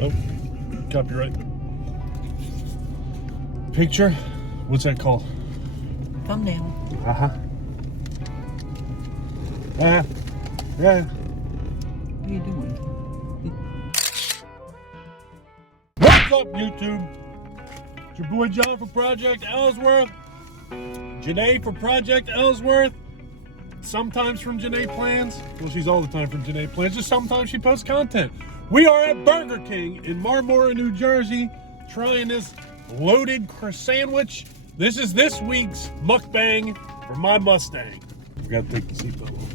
Oh, copyright. Picture? What's that called? Thumbnail. Uh-huh. Yeah. What are you doing? What's up, YouTube? It's your boy John for Project Ellsworth. Janay for Project Ellsworth. Sometimes from Janay Plans. Well, she's all the time from Janay Plans. Just sometimes she posts content. We are at Burger King in Marmora, New Jersey, trying this loaded croissant sandwich. This is this week's mukbang for my Mustang. Forgot to take the seatbelt off.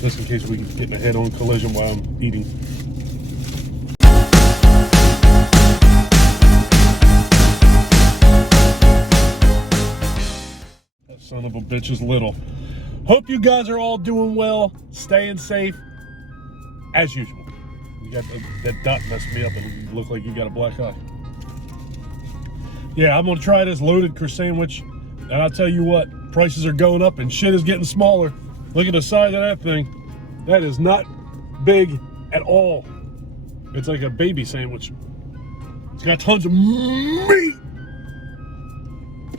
Just in case we can get in a head-on collision while I'm eating. That son of a bitch is little. Hope you guys are all doing well, staying safe, as usual. You got that dot messed me up and you look like you got a black eye. Yeah, I'm gonna try this loaded croissant sandwich, and I'll tell you what, prices are going up and shit is getting smaller. Look at the size of that thing. That is not big at all. It's like a baby sandwich. It's got tons of meat.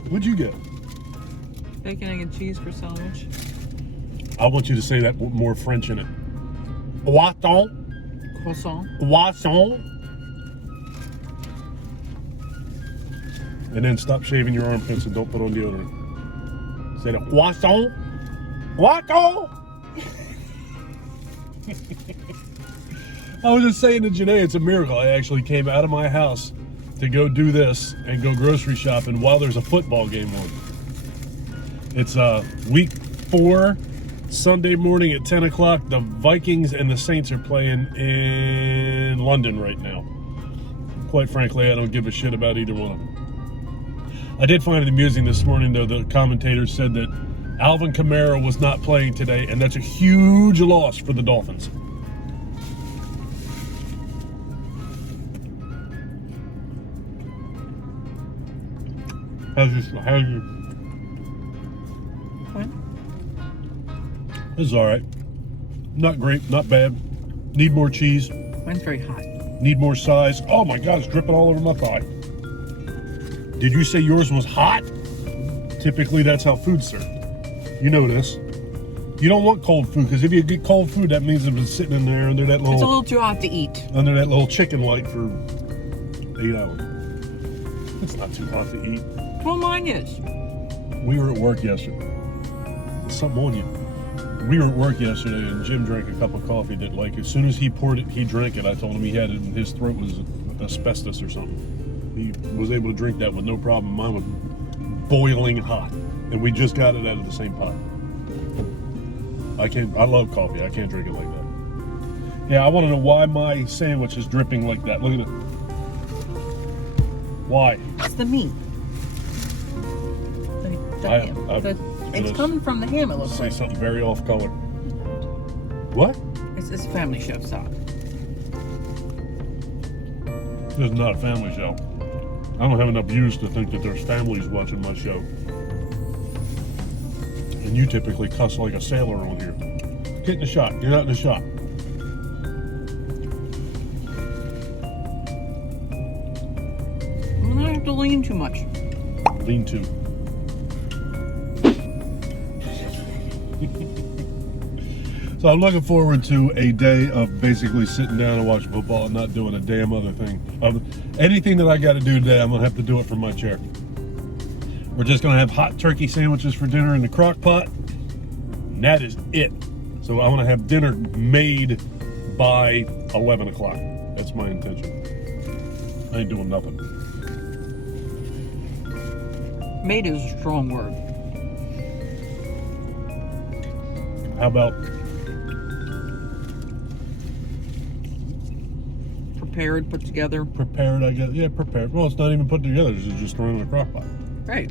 What'd you get? Bacon, egg, and cheese for sandwich. I want you to say that with more French in it. Croissant. Croissant. Croissant. And then stop shaving your armpits and don't put on deodorant. Say the croissant. Croissant. I was just saying to Janay, it's a miracle. I actually came out of my house to go do this and go grocery shopping while there's a football game on. It's week 4, Sunday morning at 10 o'clock. The Vikings and the Saints are playing in London right now. Quite frankly, I don't give a shit about either one of them. I did find it amusing this morning, though. The commentators said that Alvin Kamara was not playing today, and that's a huge loss for the Dolphins. How's your? What? This is all right. Not great, not bad. Need more cheese. Mine's very hot. Need more size. Oh my God, it's dripping all over my thigh. Did you say yours was hot? Typically, that's how food's served. You know this. You don't want cold food, because if you get cold food, that means it's been sitting in there under that little... It's a little too hot to eat. Under that little chicken light for 8 hours. It's not too hot to eat. Well, mine is. We were at work yesterday. There's something on you. We were at work yesterday, and Jim drank a cup of coffee that, like, as soon as he poured it, he drank it. I told him he had it in his throat was asbestos or something. He was able to drink that with no problem. Mine was boiling hot, and we just got it out of the same pot. I love coffee. I can't drink it like that. Yeah, I want to know why my sandwich is dripping like that. Look at it. Why? It's the meat. It's coming from the ham, it looks like. Say something very off color. What? It's a family show, stop. This is not a family show. I don't have enough views to think that there's families watching my show. And you typically cuss like a sailor on here. Get in the shot. Get out in the shot. I don't have to lean too much. Lean to. So I'm looking forward to a day of basically sitting down and watching football and not doing a damn other thing. Anything that I got to do today, I'm going to have to do it from my chair. We're just going to have hot turkey sandwiches for dinner in the crock pot. And that is it. So I want to have dinner made by 11 o'clock. That's my intention. I ain't doing nothing. Made is a strong word. How about prepared, put together? Prepared, I guess. Yeah, prepared. Well, it's not even put together. It's just thrown in a crock pot. Right.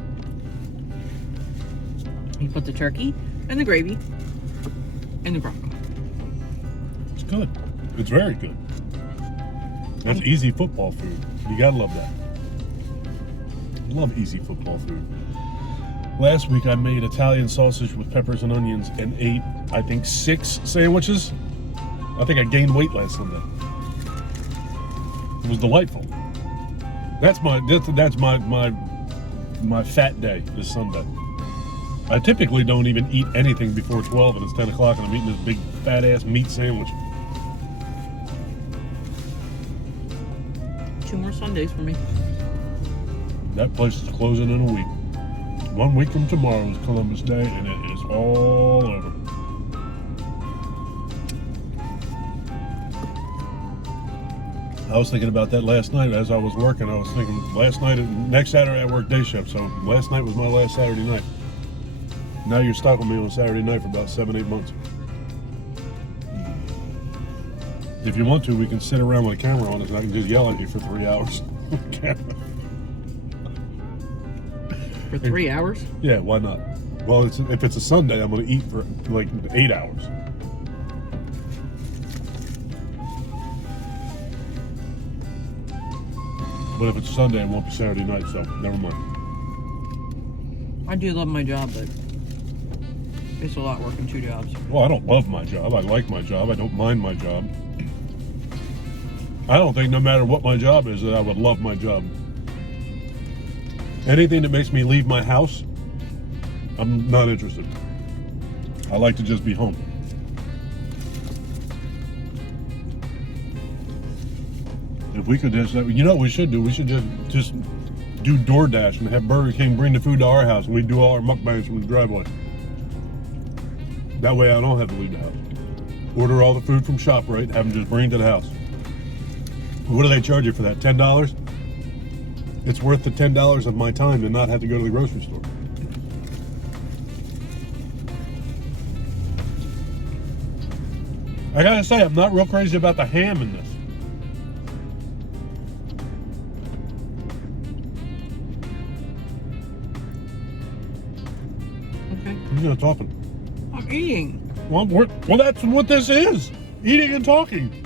You put the turkey and the gravy in the crock pot. It's good. It's very good. That's easy football food. You gotta love that. I love easy football food. Last week I made Italian sausage with peppers and onions and ate, I think, 6 sandwiches. I think I gained weight last Sunday. It was delightful. That's my fat day this Sunday. I typically don't even eat anything before 12 and it's 10 o'clock and I'm eating this big fat ass meat sandwich. 2 more Sundays for me. That place is closing in a week. 1 week from tomorrow is Columbus Day and it is all over. I was thinking about that last night as I was working. I was thinking last night, next Saturday I work day shift, so last night was my last Saturday night. Now you're stuck with me on Saturday night for about 7-8 months. If you want to, we can sit around with a camera on it and I can just yell at you for 3 hours. For 3 hours? Yeah, why not? Well, if it's a Sunday, I'm going to eat for like 8 hours. But if it's Sunday, it won't be Saturday night, so never mind. I do love my job, but it's a lot working 2 jobs. Well, I don't love my job. I like my job. I don't mind my job. I don't think no matter what my job is that I would love my job. Anything that makes me leave my house, I'm not interested. I like to just be home. If we could just, you know what we should do? We should just do DoorDash and have Burger King bring the food to our house and we do all our mukbangs from the driveway. That way I don't have to leave the house. Order all the food from ShopRite, have them just bring it to the house. What do they charge you for that? $10? It's worth the $10 of my time to not have to go to the grocery store. I gotta say, I'm not real crazy about the ham in this. Okay. You're not talking. I'm eating. Well, that's what this is. Eating and talking.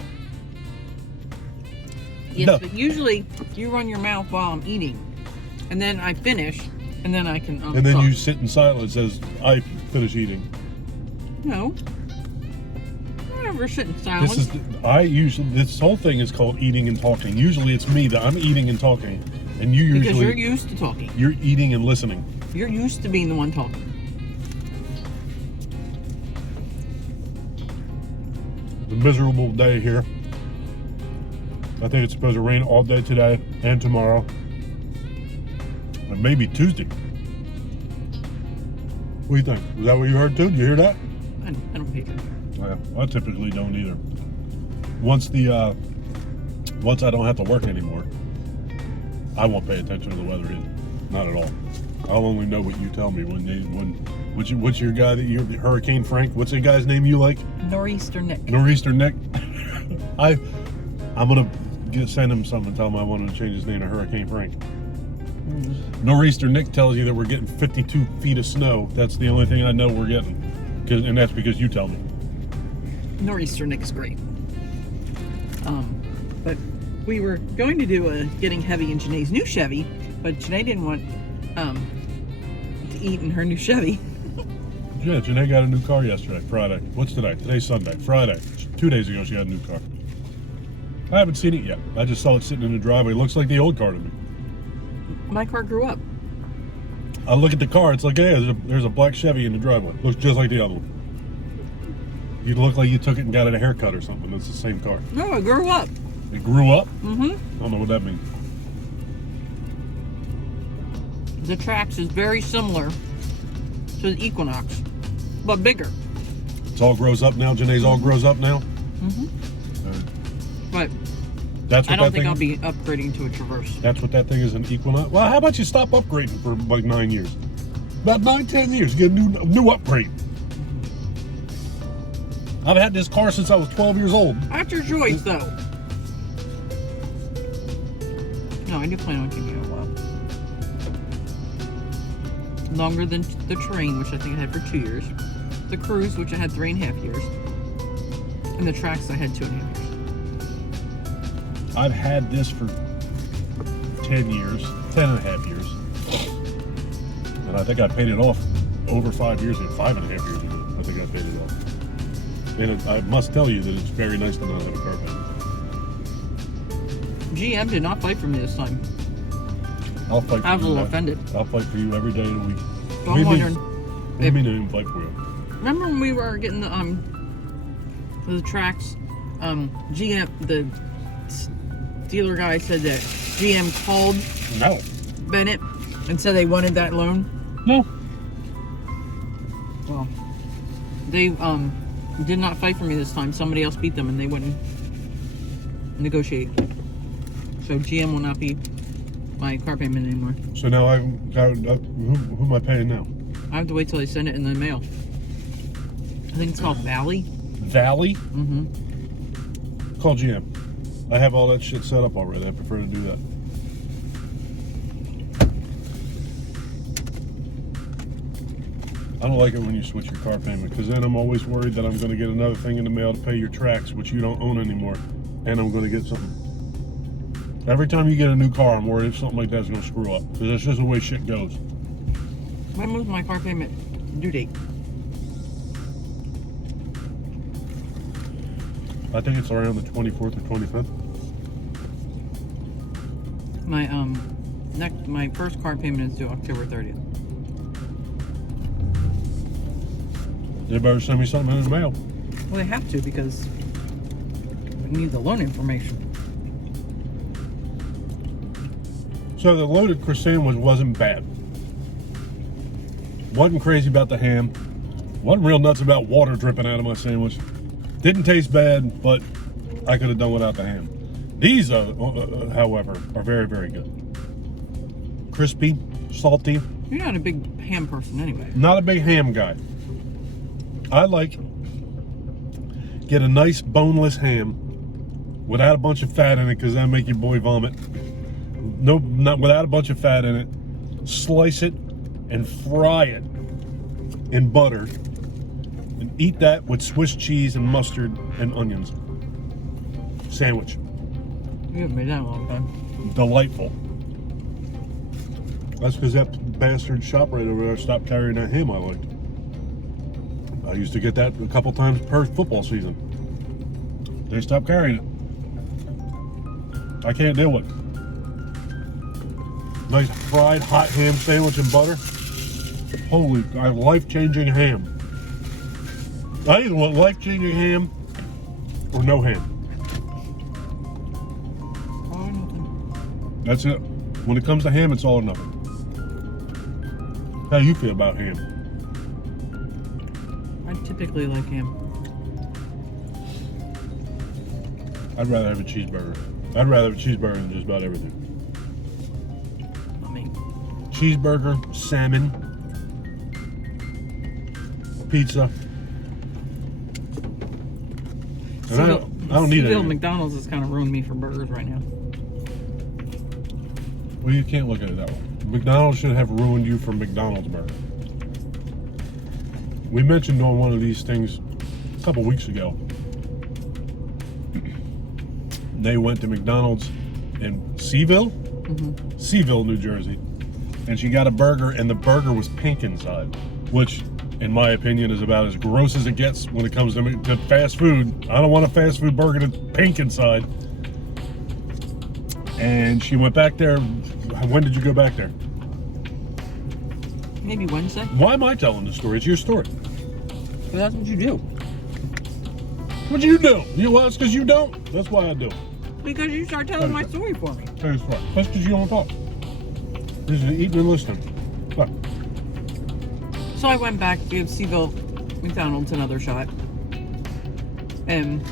Yes, No. but usually you run your mouth while I'm eating. And then I finish, and then I can And then talk. you sit in silence as I finish eating. No. I never sit in silence. This whole thing is called eating and talking. Usually it's me that I'm eating and talking. And you because usually you're used to talking. you're eating and listening. You're used to being the one talking. The miserable day here. I think it's supposed to rain all day today and tomorrow. And maybe Tuesday. What do you think? Was that what you heard too? Did you hear that? I don't pay attention. Yeah, I typically don't either. Once I don't have to work anymore, I won't pay attention to the weather either. Not at all. I'll only know what you tell me what's your guy that you're Hurricane Frank? What's the guy's name you like? Nor'easter Nick. Nor'easter Nick. I'm gonna send him something and tell him I want him to change his name to Hurricane Frank. Nor'easter Nick tells you that we're getting 52 feet of snow. That's the only thing I know we're getting, and that's because you tell me. Nor'easter Nick's great. But we were going to do a getting heavy in Janay's new Chevy, but Janay didn't want to eat in her new Chevy. Yeah, Janay got a new car yesterday, Friday. What's today? Today's Sunday. Friday. 2 days ago she got a new car. I haven't seen it yet. I just saw it sitting in the driveway. It looks like the old car to me. My car grew up. I look at the car, it's like, hey, there's a black Chevy in the driveway. Looks just like the other one. You look like you took it and got it a haircut or something. It's the same car. No, it grew up. It grew up? Mm-hmm. I don't know what that means. The Trax is very similar to the Equinox, but bigger. It's all grows up now. Janay's all grows up now. Mm-hmm. But That's what I don't that think thing I'll is? be upgrading to a Traverse. That's what that thing is, an Equinox. Well, how about you stop upgrading for like 9 years? About 9-10 years, get a new upgrade. I've had this car since I was 12 years old. That's your choice, though. No, I do plan on keeping it a while. Longer than the Terrain, which I think I had for 2 years. The Cruise, which I had 3.5 years. And the Trax I had 2.5 years. I've had this for 10 years, 10.5 years. And I think I paid it off over 5 years ago, 5.5 years ago. I think I paid it off. And I must tell you that it's very nice to not have a car payment. GM did not fight for me this time. I'll fight for I was a you. little offended. I'll fight for you every day of the week. So I'm wondering. I mean, I didn't fight for you. Remember when we were getting the tracks? GM, the dealer guy said that GM called No. Bennett and said they wanted that loan. No. Well, they did not fight for me this time. Somebody else beat them and they wouldn't negotiate. So GM will not be my car payment anymore. So now who am I paying now? I have to wait till they send it in the mail. I think it's called Valley. Valley? Mm-hmm. Call GM. I have all that shit set up already. I prefer to do that. I don't like it when you switch your car payment, because then I'm always worried that I'm going to get another thing in the mail to pay your tracks, which you don't own anymore, and I'm going to get something. Every time you get a new car, I'm worried if something like that's going to screw up, because that's just the way shit goes. When was my car payment due date? I think it's around the 24th or 25th. My first car payment is due October 30th. They better send me something in the mail. Well, they have to because we need the loan information. So the loaded croissant wasn't bad. Wasn't crazy about the ham. Wasn't real nuts about water dripping out of my sandwich. Didn't taste bad, but I could have done without the ham. These, however, are very, very good. Crispy, salty. You're not a big ham person anyway. Not a big ham guy. I get a nice boneless ham without a bunch of fat in it, because that'll make your boy vomit. No, not without a bunch of fat in it. Slice it and fry it in butter. And eat that with Swiss cheese and mustard and onions. Sandwich. You haven't made that in a long time. Delightful. That's because that bastard shop right over there stopped carrying that ham I liked. I used to get that a couple times per football season. They stopped carrying it. I can't deal with it. Nice fried hot ham sandwich and butter. Holy, I have life-changing ham. I either want life-changing ham or no ham. All or nothing. That's it. When it comes to ham, it's all or nothing. How do you feel about ham? I typically like ham. I'd rather have a cheeseburger. I'd rather have a cheeseburger than just about everything. I mean, Cheeseburger, salmon, pizza. And I don't need Seville it. McDonald's has kind of ruined me for burgers right now. Well, you can't look at it that way. McDonald's should have ruined you for McDonald's burger. We mentioned on one of these things a couple weeks ago. They went to McDonald's in Seville, Seville, New Jersey, and she got a burger, and the burger was pink inside, which, in my opinion, is about as gross as it gets when it comes to fast food. I don't want a fast food burger that's pink inside. And she went back there. When did you go back there? Maybe Wednesday. Why am I telling the story? It's your story. But that's what you do. What do you do? Well, it's because you don't. That's why I do. Because you start telling my story for me. That's right. That's because you don't talk. This is eating and listening. What? So I went back, gave Seville McDonald's another shot. And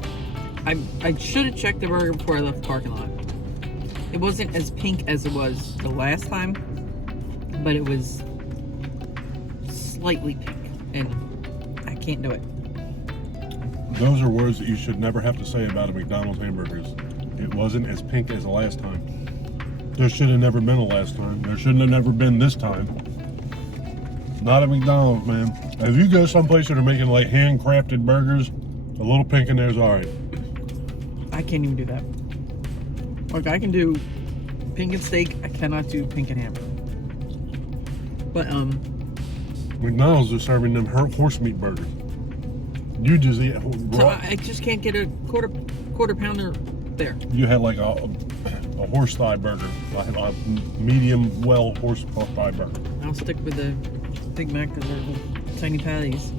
I should have checked the burger before I left the parking lot. It wasn't as pink as it was the last time, but it was slightly pink, and I can't do it. Those are words that you should never have to say about a McDonald's hamburgers. It wasn't as pink as the last time. There should have never been a last time. There shouldn't have never been this time. Not at McDonald's, man. If you go someplace that are making like handcrafted burgers, a little pink in there is all right. I can't even do that. Like, I can do pink and steak. I cannot do pink and ham. But McDonald's is serving them horse meat burgers. You just eat So raw. I just can't get a quarter pounder there. You had like a horse thigh burger. I have a medium well horse thigh burger. I'll stick with the Big Mac because they're the tiny patties.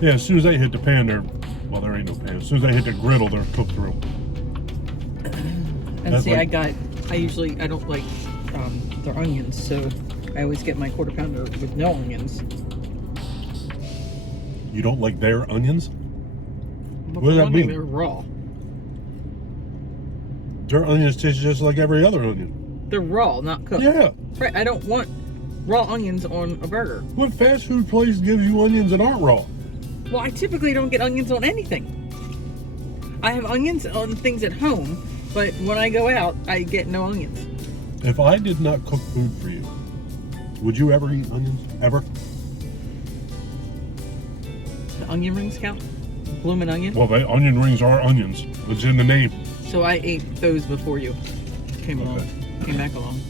Yeah, as soon as they hit the pan, well, there ain't no pan. As soon as they hit the griddle, they're cooked through. And That's see, like- I don't like their onions, so I always get my quarter pounder with no onions. You don't like their onions? But What does for that one thing, mean? they're raw. Their onions taste just like every other onion. They're raw, not cooked. Yeah. Right, I don't want raw onions on a burger. What fast food place gives you onions that aren't raw? Well, I typically don't get onions on anything. I have onions on things at home, but when I go out, I get no onions. If I did not cook food for you, would you ever eat onions? Ever? The onion rings count? Bloomin' onion? Well, onion rings are onions. It's in the name. So I ate those before you came along. Okay. Came back along.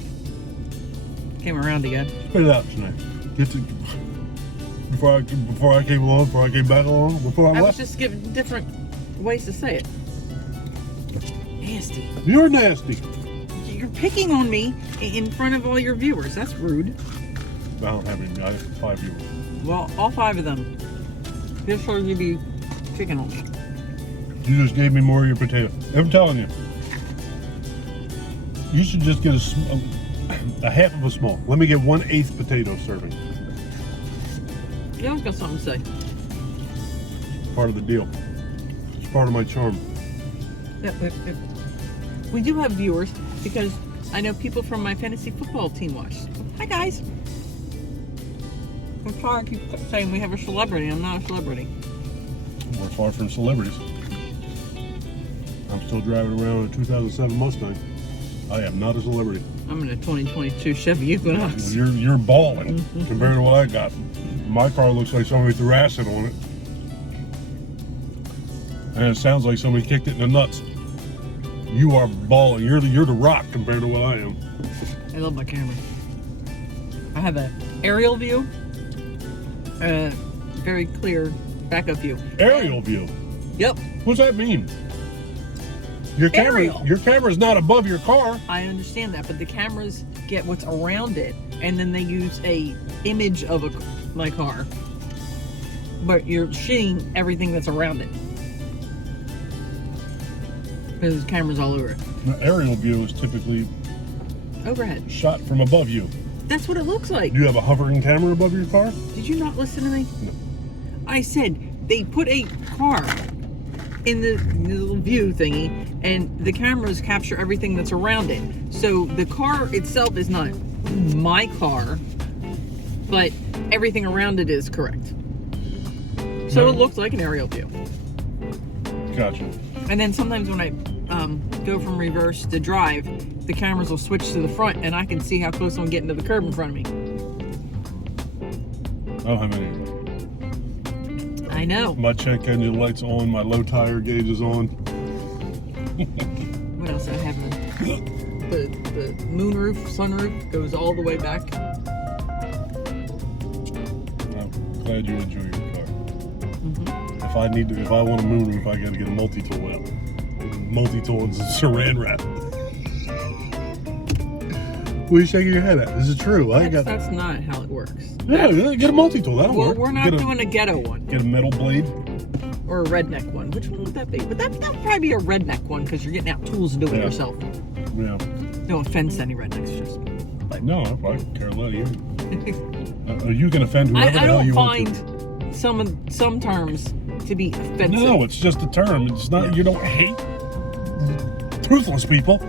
Came around again. Spit it out tonight. Before I came along, before I came back along, before I I was left. just giving different ways to say it. Nasty. You're nasty. You're picking on me in front of all your viewers. That's rude. I don't have any. I have 5 viewers. Well, all 5 of them. This shows you be picking on me. You just gave me more of your potato. I'm telling you. You should just get a half of a small. Let me get 1/8 potato serving. You always got something to say. Part of the deal. It's part of my charm. Yeah, we do have viewers because I know people from my fantasy football team watch. Hi, guys. I'm sorry I keep saying we have a celebrity. I'm not a celebrity. We're far from celebrities. I'm still driving around a 2007 Mustang. I am not a celebrity. I'm in a 2022 Chevy Equinox. You're balling compared to what I got. My car looks like somebody threw acid on it. And it sounds like somebody kicked it in the nuts. You are balling. You're the rock compared to what I am. I love my camera. I have an aerial view, a very clear backup view. Aerial view. Yep, What's that mean? Your Aerial. camera's not above your car. I understand that, but the cameras get what's around it, and then they use a image of my car. But you're seeing everything that's around it. Because there's cameras all over it. The aerial view is typically Overhead. shot from above you. That's what it looks like. Do you have a hovering camera above your car? Did you not listen to me? No. I said they put a car in the little view thingy, and the cameras capture everything that's around it. So the car itself is not my car, but everything around it is correct. So No. it looks like an aerial view. Gotcha. And then sometimes when I go from reverse to drive, the cameras will switch to the front, and I can see how close I'm getting to the curb in front of me. I don't have any. I know. My check engine light's on. My low tire gauge is on. What else I have? The moonroof, sunroof goes all the way back. I'm glad you enjoy your car. Mm-hmm. If I want a moonroof, I gotta get a multi-tool out. Multi-tool and saran wrap. What are you shaking your head at? This is true. That's not how it works. Yeah, get a multi-tool. That'll Well, work. we're not doing a ghetto one Get a metal blade. or a redneck one. Which one would that be? But that would probably be a redneck one because you're getting out tools and doing it Yeah. yourself. Yeah. No offense to any rednecks, just No, I care less of you. You can offend whoever the I hell don't you want find to. some terms to be offensive. No, it's just a term. It's not. You don't hate toothless people.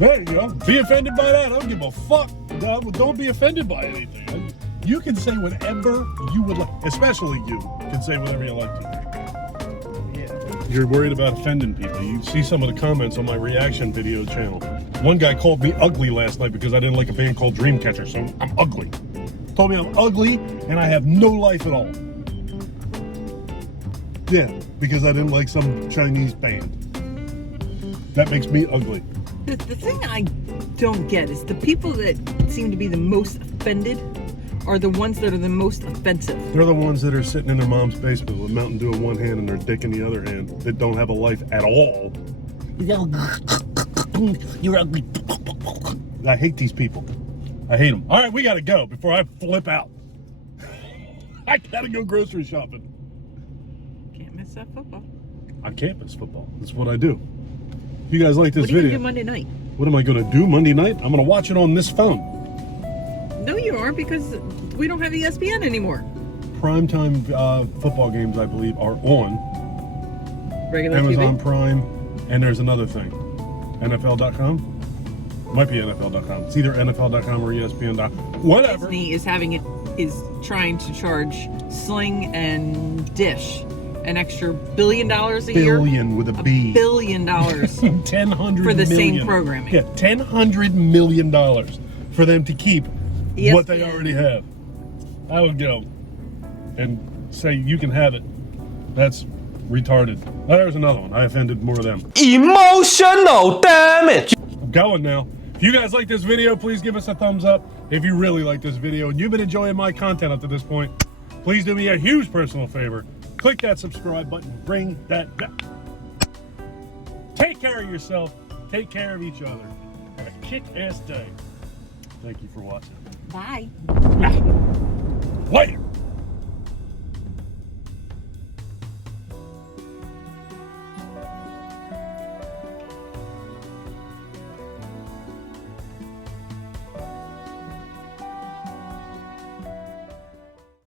There you go. Be offended by that. I don't give a fuck. Don't be offended by anything. You can say whatever you would like. Especially you can say whatever you like to. Yeah. You're worried about offending people. You see some of the comments on my reaction video channel. One guy called me ugly last night because I didn't like a band called Dreamcatcher, so I'm ugly. Told me I'm ugly and I have no life at all. Yeah, because I didn't like some Chinese band. That makes me ugly. The thing I don't get is the people that seem to be the most offended are the ones that are the most offensive. They're the ones that are sitting in their mom's basement with Mountain Dew in one hand and their dick in the other hand that don't have a life at all. You're ugly. I hate these people. I hate them. All right, we got to go before I flip out. I got to go grocery shopping. Can't miss that football. I can't miss football. That's what I do. If you guys like this What are you video, gonna do Monday night? what am I going to do Monday night? I'm going to watch it on this phone. No, you aren't, because we don't have ESPN anymore. Primetime football games, I believe, are on Regular Amazon TV. Prime, and there's another thing, NFL.com. Might be NFL.com. It's either NFL.com or ESPN.com. Whatever. Disney is trying to charge Sling and Dish an extra $1 billion a year. Billion with a B. $1 billion 1,000 for the same million. programming. Yeah, $1,000 million for them to keep what they ESPN. already have. I would go and say you can have it. That's retarded. Oh, there's another one. I offended more of them. Emotional damage. I'm going now. If you guys like this video, please give us a thumbs up. If you really like this video and you've been enjoying my content up to this point, please do me a huge personal favor. Click that subscribe button. Ring that bell. Take care of yourself. Take care of each other. Have a kick-ass day. Thank you for watching. Bye. Later.